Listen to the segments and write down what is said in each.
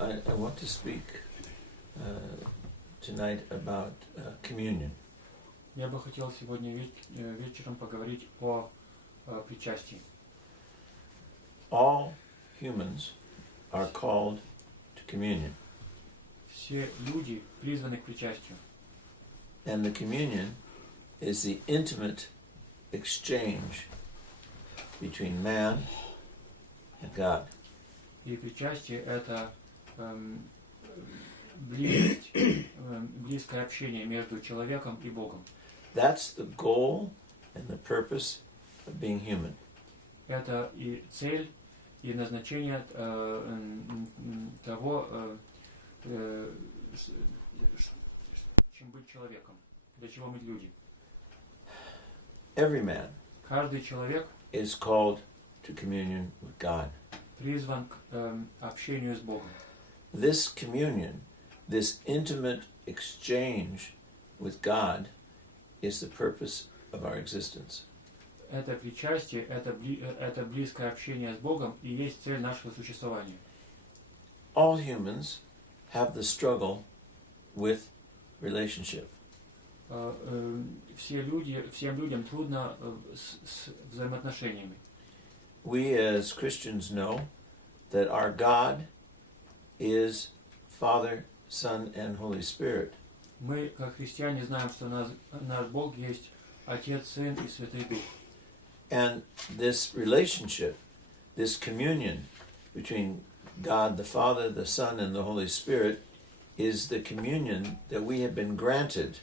I want to speak tonight about communion. Я бы хотел сегодня вечером поговорить о причастии. All humans are called to communion. Все люди призваны к причастию. And the communion is the intimate exchange between man and God. И причастие – это близкое общение между человеком и Богом. That's the goal and the purpose of being human. Это и цель, и назначение того, чем быть человеком, для чего мы люди. Every man Каждый человек is called to communion with God. призван к общению с Богом. This communion, this intimate exchange with God, is the purpose of our existence. Это причастие, это близкое общение с Богом и есть цель нашего существования. All humans have the struggle with relationship. Всем людям трудно с взаимоотношениями. We as Christians know that our God is Father, Son, and Holy Spirit. Мы, как христиане, знаем, что наш Бог есть Отец, Сын и Святой Дух. And this relationship, this communion between God the Father, the Son, and the Holy Spirit is the communion that we have been granted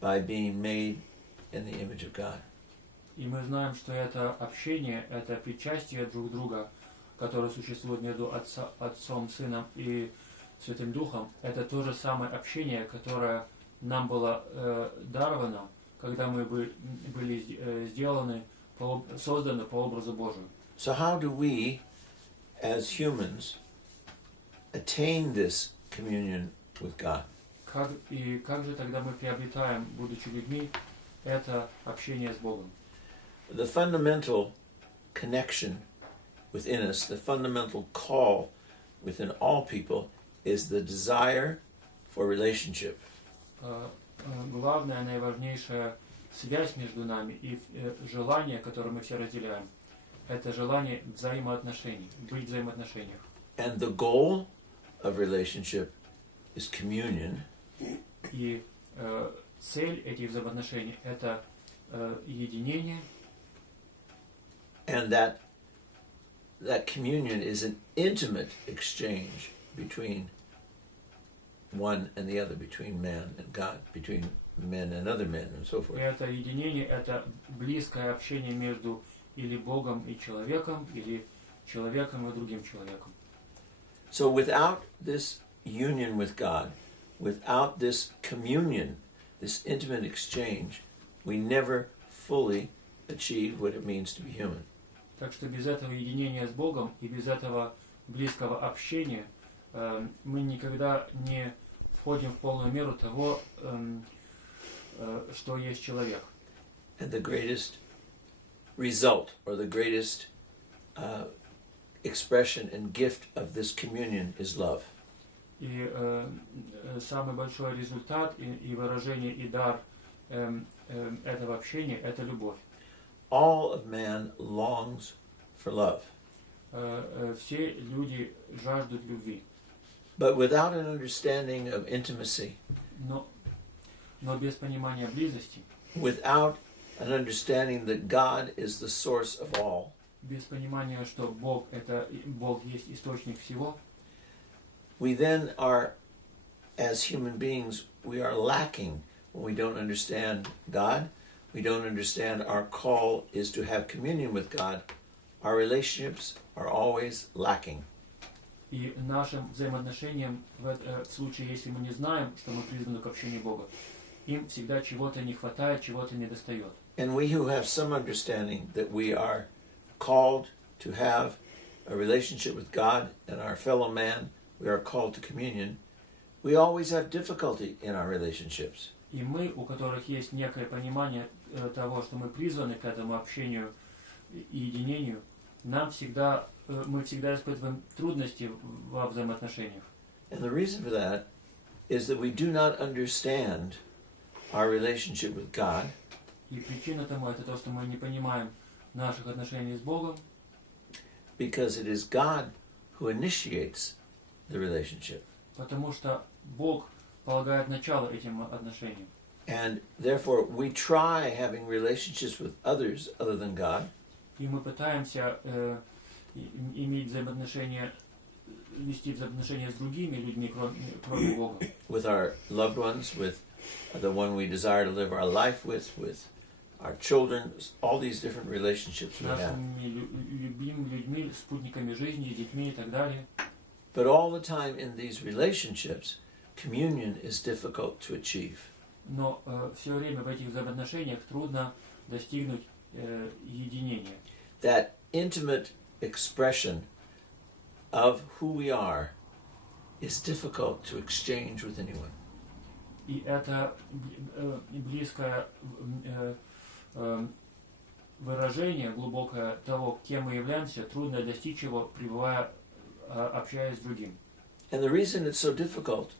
by being made in the image of God. И мы знаем, что это общение, это причастие друг друга, которое существует между Отцом, Сыном и Святым Духом, это то же самое общение, которое нам было даровано, когда мы были созданы по образу Божию. So how do we, as humans, attain this communion with God? Как же тогда мы приобретаем, будучи людьми, это общение с Богом? The fundamental connection within us, the fundamental call within all people is the desire for relationship. Главная, наиважнейшая связь между нами и желание, которое мы все разделяем, это желание взаимоотношений, быть в взаимоотношениях. And the goal of relationship is communion. И цель этих взаимоотношений – это единение. And that communion is an intimate exchange between one and the other, between man and God, between men and other men, and so forth. Это единение, это близкое общение между или Богом и человеком, или человеком и другим человеком. So without this union with God, without this communion, this intimate exchange, we never fully achieve what it means to be human. Так что без этого единения с Богом и без этого близкого общения мы никогда не входим в полную меру того, что есть человек. And the greatest result, or the greatest expression and gift of this communion is love. И самый большой результат и выражение и дар этого общения – это любовь. All of man longs for love. Все люди жаждут любви. But without an understanding of intimacy, Но без понимания близости, without an understanding that God is the source of all, без понимания, что Бог есть источник всего, we then are, as human beings, we are lacking when we don't understand God. We don't understand our call is to have communion with God. Our relationships are always lacking. и нашим взаимоотношениям в случае, если мы не знаем, что мы призваны к общению Бога, им всегда чего-то не хватает, чего-то недостает. And we who have some understanding that we are called to have a relationship with God and our fellow man, we are called to communion, we always have difficulty in our relationships. И мы, у которых есть некое понимание того, что мы призваны к этому общению и единению, нам всегда мы всегда испытываем трудности во взаимоотношениях. And the reason for that is that we do not understand our relationship with God, И причина тому это то, что мы не понимаем наших отношений с Богом, because it is God who initiates the relationship. потому что Бог полагает начало этим отношениям. And therefore, we try having relationships with others other than God, И мы пытаемся иметь взаимоотношения, вести взаимоотношения с другими людьми, кроме Бога. with our loved ones, with the one we desire to live our life with our children, all these different relationships we have. Нашими любимыми людьми, спутниками жизни, детьми и так далее. But all the time in these relationships, communion is difficult to achieve. Но все время в этих взаимоотношениях трудно достигнуть единения. That intimate expression of who we are is difficult to exchange with anyone. И это близкое выражение, глубокое того, кем мы являемся, трудно достичь его, общаясь с другим. And the reason it's so difficult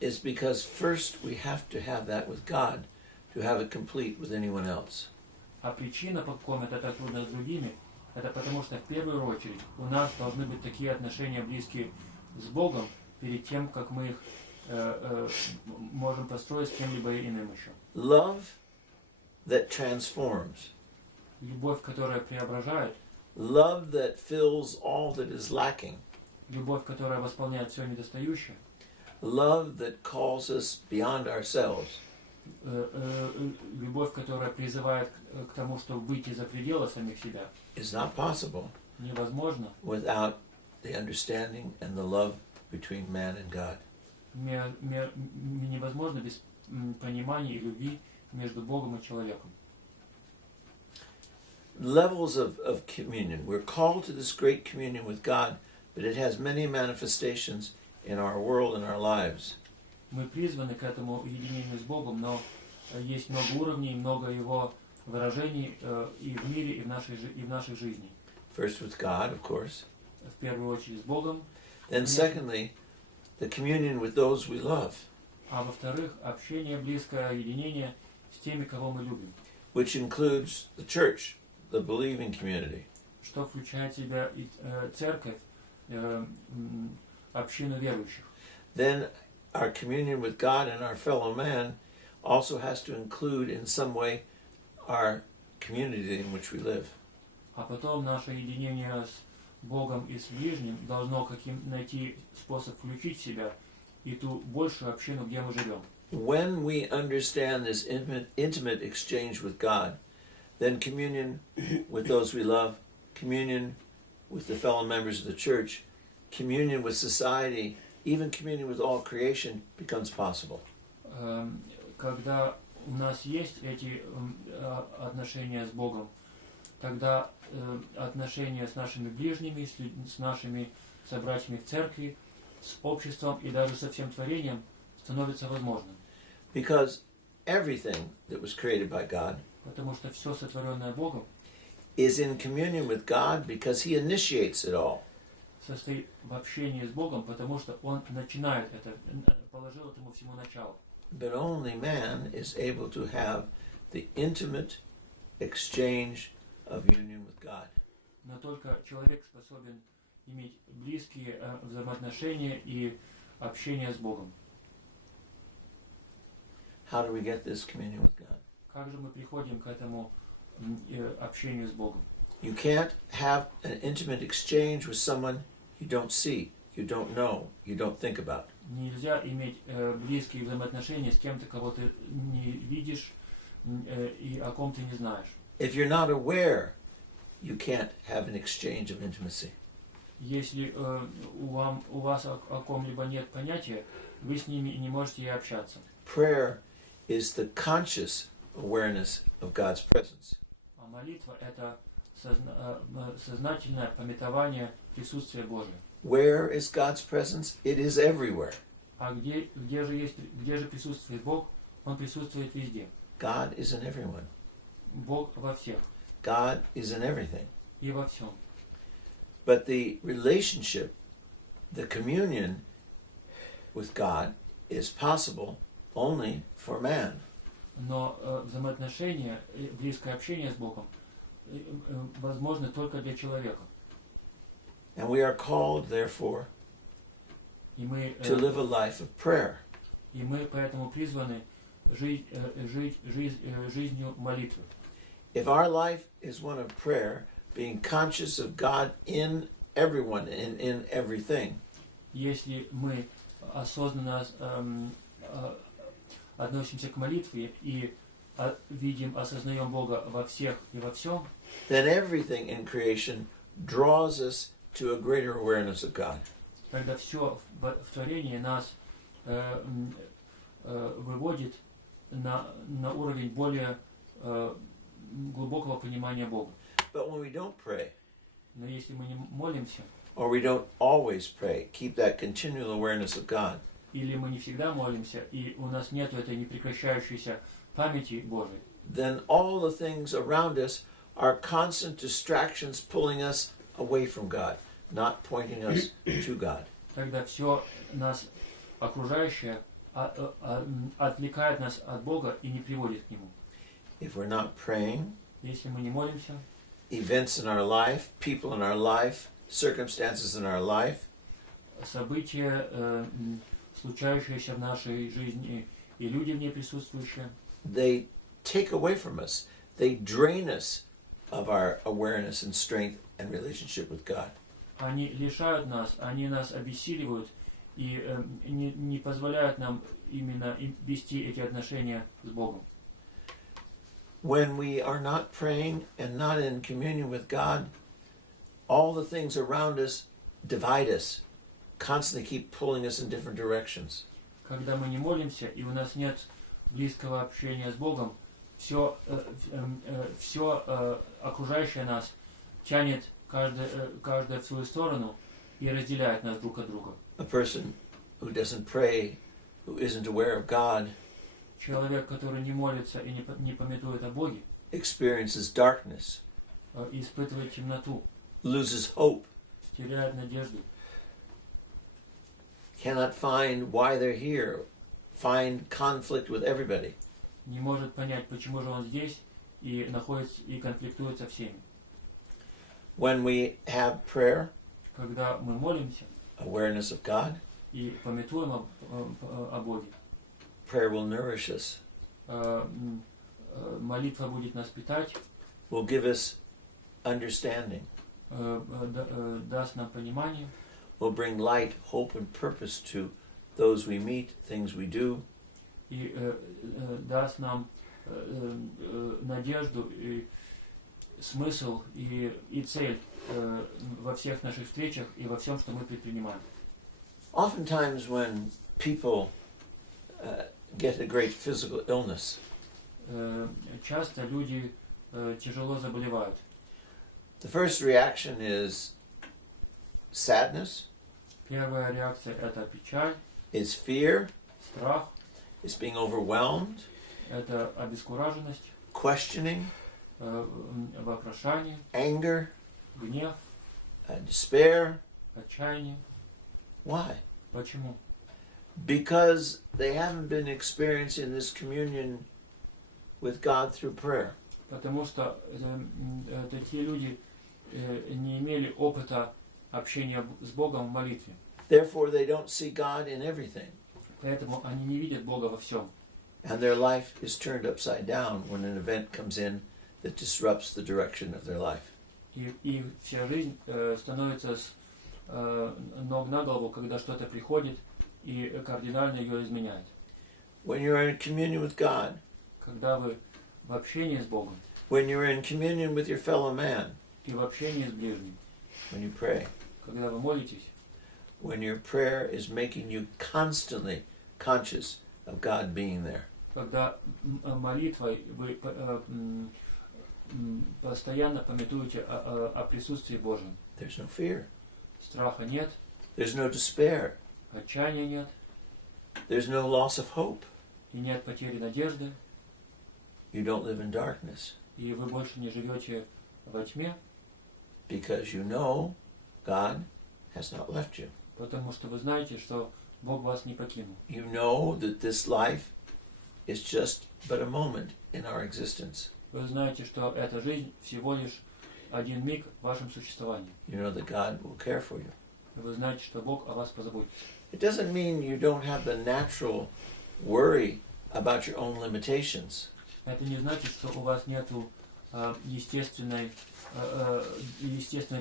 is because first we have to have that with God to have it complete with anyone else. А причина, по какому это так трудно с другими, это потому что в первую очередь у нас должны быть такие отношения близкие с Богом перед тем, как мы их можем построить с кем-либо иным еще. Love that transforms. Любовь, которая преображает, Love that fills all that is lacking. любовь, которая восполняет все недостающее, Love that calls us beyond ourselves. Любовь, которая призывает к тому, чтобы выйти за пределы самих себя, Is not possible невозможно without the understanding and the love between man and God. Невозможно без понимания и любви между Богом и человеком. Levels of communion. We're called to this great communion with God, but it has many manifestations in our world and our lives. Мы призваны к этому единению с Богом, но есть много уровней, много Его выражений и в мире, и в нашей жизни. First with God, of course. В первую очередь с Богом. Then secondly, the communion with those we love. А во-вторых, общение близкое, единение с теми, кого мы любим. Which includes the church, the believing community. Что включает в себя церковь, общину верующих. Then our communion with God and our fellow man also has to include in some way our community in which we live. А потом наше единение с Богом и с ближним должно найти способ включить в себя и ту большую общину, где мы живем. When we understand this intimate exchange with God, then communion with those we love, communion with the fellow members of the church, communion with society, even communion with all creation becomes possible. Когда у нас есть эти отношения с Богом, тогда отношения с нашими ближними, с нашими собратьями в церкви, с обществом и даже со всем творением становится возможным. Because everything that was created by God Потому что все сотворенное Богом is in communion with God because He initiates it all. состоит в общении с Богом, потому что Он начинает это, положил этому всему начало. But only man is able to have the intimate exchange of union with God. Но только человек способен иметь близкие взаимоотношения и общение с Богом. How do we get this communion with God? Как же мы приходим к этому общению с Богом? You can't have an intimate exchange with someone you don't see, you don't know, you don't think about. Нельзя иметь близкие взаимоотношения с кем-то, кого ты не видишь и о ком ты не знаешь. If you're not aware, you can't have an exchange of intimacy. Если у вас о ком-либо нет понятия, вы с ними не можете и общаться. Prayer is the conscious awareness of God's presence. А молитва – это сознательное памятование присутствия Божия. Where is God's presence? It is everywhere. А где же присутствует Бог? Он присутствует везде. God is in everyone. Бог во всех God is in everything. и во всем. But the relationship, the communion with God is possible only for man. Но взаимоотношения, близкое общение с Богом возможно только для человека. And we are called, therefore, И мы, to live a life of prayer. и мы поэтому призваны жить жизнью молитвы. If our life is one of prayer, being conscious of God in everyone and in everything, Если мы осознанно относимся к молитве и видим, осознаем Бога во всех и во всем, then everything in creation draws us to a greater awareness of God. тогда все в творении нас выводит на уровень более глубокого понимания Бога. But when we don't pray, Но если мы не молимся, or we don't always pray, keep that continual awareness of God, или мы не всегда молимся, и у нас нет этой непрекращающейся памяти Божией, then all the things around us are constant distractions pulling us away from God, not pointing us to God. тогда все нас окружающее отвлекает нас от Бога и не приводит к Нему. If we're not praying, Если мы не молимся, events in our life, people in our life, circumstances in our life, события, случающиеся в нашей жизни, и люди в ней присутствующие, they take away from us. They drain us of our awareness and strength and relationship with God. они лишают нас, они нас обессиливают и не позволяют нам именно вести эти отношения с Богом. When we are not praying and not in communion with God, all the things around us divide us, constantly keep pulling us in different directions. Когда мы не молимся и у нас нет близкого общения с Богом, все окружающее нас тянет каждое в свою сторону и разделяет нас друг от друга. A person who doesn't pray, who isn't aware of God, Человек, который не молится и не памятует о Боге, experiences darkness, испытывает темноту, loses hope, теряет надежду, cannot find why they're here, find conflict with everybody. не может понять, почему же он здесь, и находится и конфликтует со всеми. When we have prayer, Когда мы молимся awareness of God, и памятуем о Боге, prayer will nourish us, молитва будет нас питать, will give us understanding, даст нам понимание, will bring light, hope, and purpose to those we meet, things we do, и даст нам надежду, и смысл, и цель во всех наших встречах и во всем, что мы предпринимаем. Oftentimes when people get a great physical illness, Часто люди тяжело заболевают. the first reaction is sadness, Первая реакция – это печаль, is fear, страх, is being overwhelmed, это обескураженность, questioning, вопрошание, anger, гнев, despair. отчаяние. Why? Почему? Because they haven't been experiencing this communion with God through prayer. Потому что такие люди не имели опыта общения с Богом в молитве. Therefore, they don't see God in everything. Поэтому они не видят Бога во всем. And their life is turned upside down when an event comes in that disrupts the direction of their life. И вся жизнь становится с ног на голову, когда что-то приходит и кардинально ее изменяет. When you're in communion with God, Когда вы в общении с Богом when you're in communion with your fellow man, и в общении с ближним, when you pray, когда вы молитесь, when your prayer is making you constantly conscious of God being there. когда молитвой вы постоянно памятуете о присутствии Божьем. There's no fear. Страха нет, There's no despair. отчаяния нет, There's no loss of hope. и нет потери надежды, You don't live in darkness и вы больше не живете во тьме, because you know God has not left you. Потому что вы знаете, что Бог вас не покинул. You know that this life is just but a moment in our existence. Вы знаете, что эта жизнь всего лишь один миг в вашем существовании. You know that God will care for you. И вы знаете, что Бог о вас позаботится. It doesn't mean you don't have the natural worry about your own limitations. Это не значит, что у вас нету естественное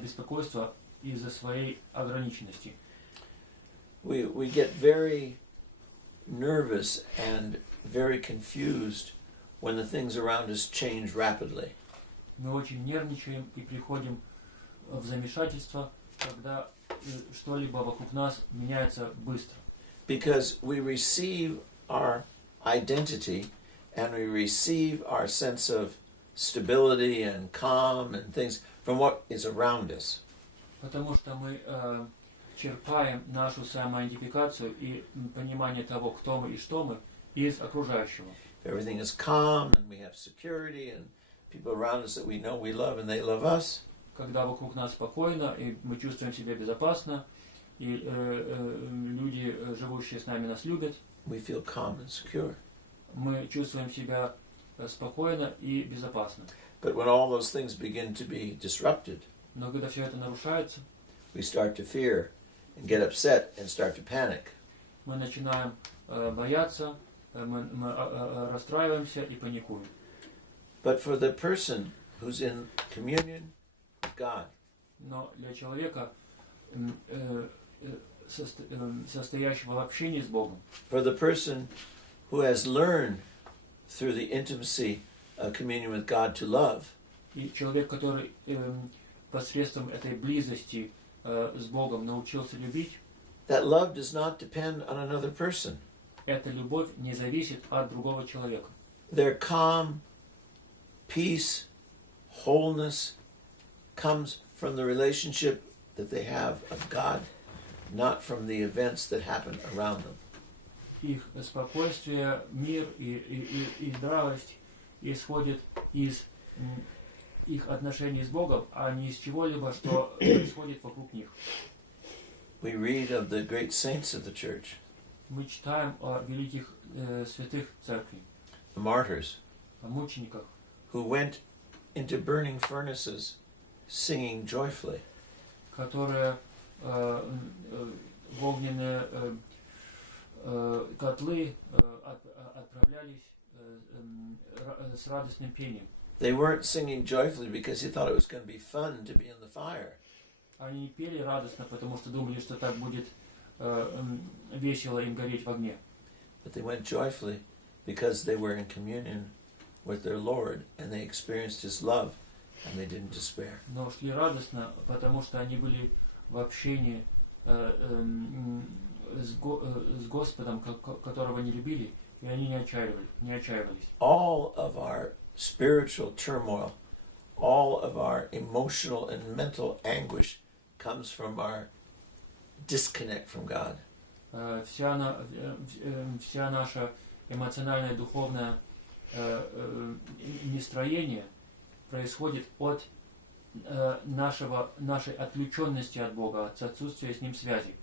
беспокойство из-за своей ограниченности. We get very nervous and very confused when the things around us change rapidly. Мы очень нервничаем и приходим в замешательство, когда что-либо вокруг нас меняется быстро. Because we receive our identity and we receive our sense of stability and calm and things from what is around us. Потому что мы черпаем нашу самоидентификацию и понимание того, кто мы и что мы, из окружающего. Everything is calm and we have security and people around us that we know we love and they love us. Когда вокруг нас спокойно, и мы чувствуем себя безопасно, и люди, живущие с нами, нас любят, We feel calm and secure. мы чувствуем себя спокойно и безопасно. But when all those things begin to be disrupted, Но когда все это нарушается, we start to fear and get upset and start to panic. мы начинаем бояться, мы расстраиваемся и паникуем. But for the person who's in communion with God, Но для человека, состоящего в общении с Богом, for the person who has learned through the intimacy of communion with God to love, и человек, который посредством этой близости с Богом научился любить, that love does not depend on another person. эта любовь не зависит от другого человека. Their calm, peace, wholeness comes from the relationship that they have of God, not from the events that happen around them. Их спокойствие, мир и здравость исходит из их отношений с Богом, а не из чего-либо, что происходит вокруг них. We read of the great saints of the church, Мы читаем о великих святых церкви, the martyrs, о мучениках, who went into burning furnaces singing joyfully. которые в огненные котлы отправлялись с радостным пением. They weren't singing joyfully because he thought it was going to be fun to be in the fire. Они не пели радостно, потому что думали, что так будет весело им гореть в огне. But they went joyfully because they were in communion with their Lord and they experienced his love and they didn't despair. Но шли радостно, потому что они были в общении с Господом, которого не любили, и они не отчаивались. All of our spiritual turmoil, all of our emotional and mental anguish comes from our disconnect from God. Вся наша эмоциональное, духовное нестроение происходит от нашей отвлеченности от Бога, от отсутствия с Ним связи.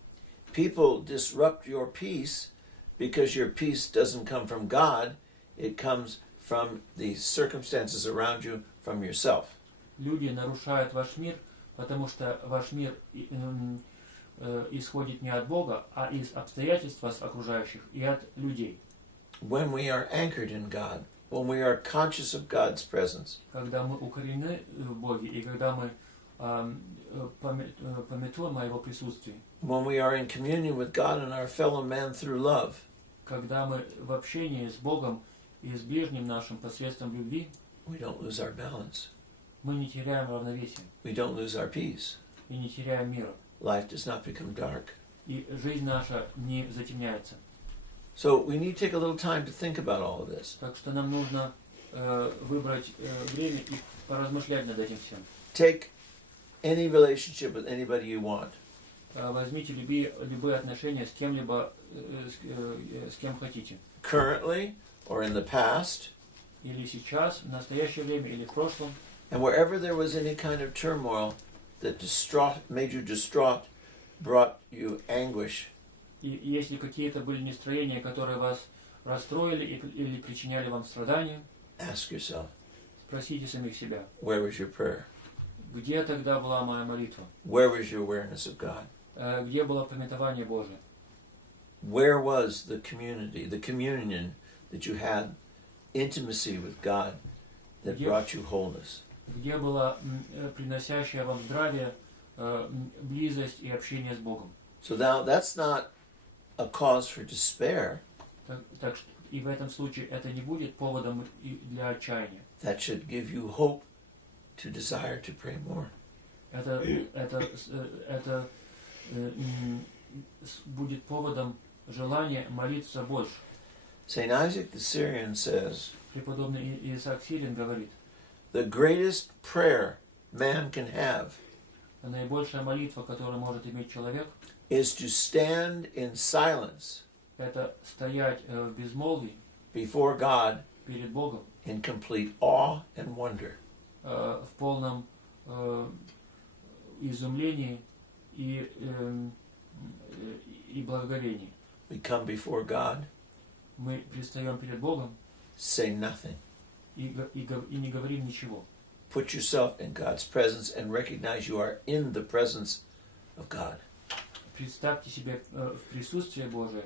People disrupt your peace because your peace doesn't come from God, it comes from the circumstances around you, from yourself. Люди нарушают ваш мир, потому что ваш мир исходит не от Бога, а из обстоятельств вас окружающих и от людей. When we are anchored in God, when we are conscious of God's presence, Когда мы укорены в Боге и когда мы памятуем о Его присутствии, when we are in communion with God and our fellow man through love, когда мы в общении с Богом и с ближним нашим посредством любви, we don't lose our balance. мы не теряем равновесия We don't lose our peace. и не теряем мира. Life does not become dark. И жизнь наша не затемняется. So we need to take a little time to think about all of this. Так что нам нужно выбрать время и поразмышлять над этим всем. Take any relationship with anybody you want. Возьмите любые отношения с кем-либо, с кем хотите. Currently or in the past, Или сейчас, в настоящее время, или в прошлом. and wherever there was any kind of turmoil, that made you distraught, brought you anguish, И если какие-то были настроения, которые вас расстроили или причиняли вам страдания, ask yourself, спросите самих себя, where was your prayer? где тогда была моя молитва? Where was your awareness of God? Где было памятование Божие? Where was the communion that you had, intimacy with God that brought you wholeness? Где была приносящая вам здравие, близость и общение с Богом? So now that's not a cause for despair. Так что и в этом случае это не будет поводом для отчаяния. That should give you hope to desire to pray more. Это будет поводом желания молиться больше. Saint Isaac the Syrian says, Преподобный Исаак Сирин говорит, the greatest prayer man can have наибольшая молитва, которую может иметь человек, is to stand in silence это стоять в безмолвии before God перед Богом in complete awe and wonder. В полном изумлении и благоговении. We come before God, Мы предстаем перед Богом say nothing. и не говорим ничего. Put yourself in God's presence and recognize you are in the presence of God. Представьте себе в присутствие Божие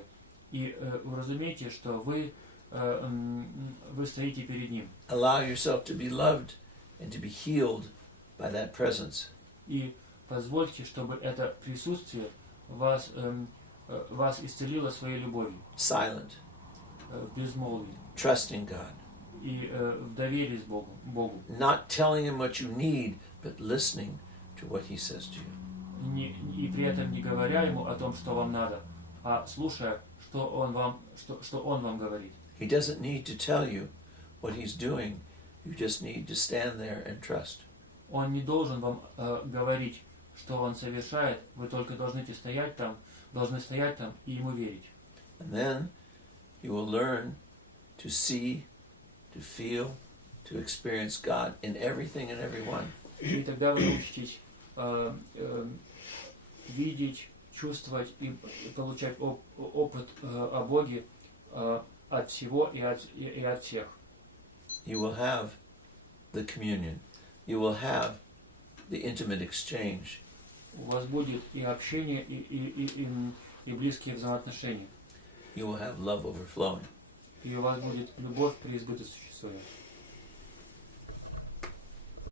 и уразумейте, что вы стоите перед Ним. Allow yourself to be loved and to be healed by that presence. И позвольте, чтобы это присутствие вас исцелило своей любовью. Silent, В безмолвии. trusting God. И в доверии с Богу. Not telling Him what you need, but listening to what He says to you. И при этом не говоря Ему о том, что вам надо, а слушая, что Он вам говорит. He doesn't need to tell you what He's doing. You just need to stand there and trust. Он не должен вам говорить, что Он совершает. Вы только должны стоять там и Ему верить. And then you will learn to see, to feel, to experience God in everything and everyone. И тогда вы научитесь видеть, чувствовать и получать опыт о Боге от всего и от всех. You will have the communion. You will have the intimate exchange. У вас будет и общение, и близкие взаимоотношения. You will have love overflowing. И у вас будет любовь преизбыточная.